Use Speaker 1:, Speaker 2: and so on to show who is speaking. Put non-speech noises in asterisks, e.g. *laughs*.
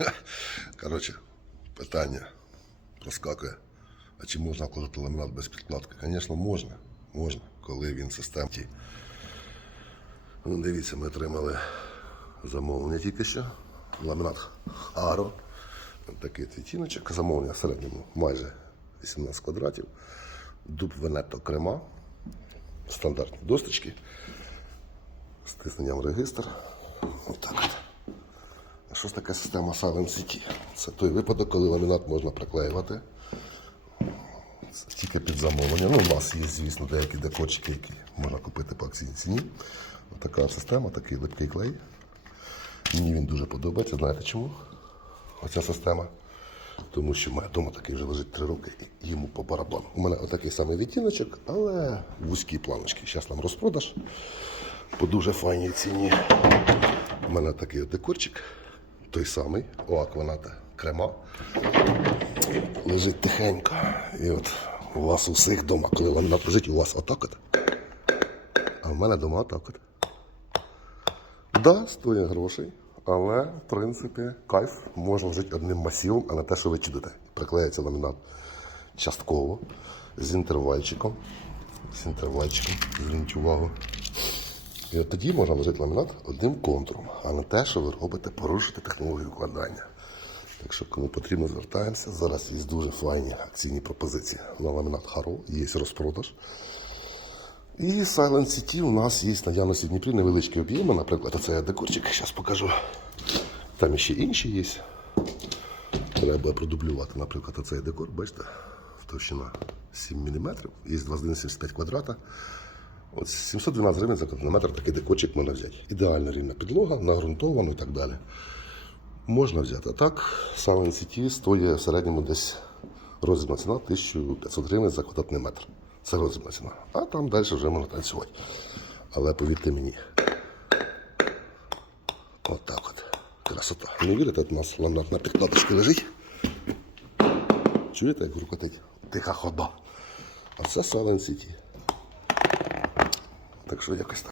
Speaker 1: *laughs* Коротше, питання проскакує. А чи можна вкладати ламінат без підкладки? Звісно, можна. Можна, коли він системний. Ну, дивіться, ми отримали замовлення тільки що. Ламінат Аро. Такий твітіночок. Замовлення в середньому майже 18 квадратів. Дуб Венето Крема. Стандартні досточки. З тисненням регістр. Отак от. Що ж таке система Silent City? Це той випадок, коли ламінат можна приклеювати. Тільки під замовлення. Ну, у нас є, звісно, деякі декорчики, які можна купити по акційній ціні. Така система, такий липкий клей. Мені він дуже подобається. Знаєте чому? Оця система. Тому що в мене вдома такий вже лежить три роки і йому по барабану. У мене отакий самий відтіночок, але вузькі планочки. Зараз нам розпродаж по дуже файній ціні. У мене такий декорчик, той самий, у Акваната крема. Лежить тихенько. І от у вас у всіх вдома, коли ламінат лежить, у вас отак от. А в мене вдома отак от. Да, стоїть грошей, але в принципі кайф можна жити одним масивом, а не те, що ви чудите. Приклеїться ламінат частково з інтервальчиком. З інтервальчиком, зверніть увагу. І от тоді можна ложити ламінат одним контуром, а не те, що ви робите, порушити технологію укладання. Так що, кому потрібно, звертаємося. Зараз є дуже файні акційні пропозиції на ламінат Харо, є розпродаж. І Silent City у нас є наявності в Дніпрі невеличкі об'єми. Наприклад, оцей декорчик, зараз покажу. Там ще інші є. Треба продублювати, наприклад, оцей декор, бачите, товщина 7 мм, є 21,75 квадрата. От 712 гривень за квадратний такий декорчик можна взяти. Ідеально рівна підлога, нагрунтовано і так далі. Можна взяти. А так, Silent City стоїть в середньому десь розмірна ціна 1500 гривень за квадратний метр. Це розмірна ціна. А там далі вже можна танцювати. Але повірте мені. От так от. Красота. Не вірите, у нас ламінат на підкладочці лежить. Чуєте, як гуркотить? Тиха хода. А це Silent City. Так що якось так.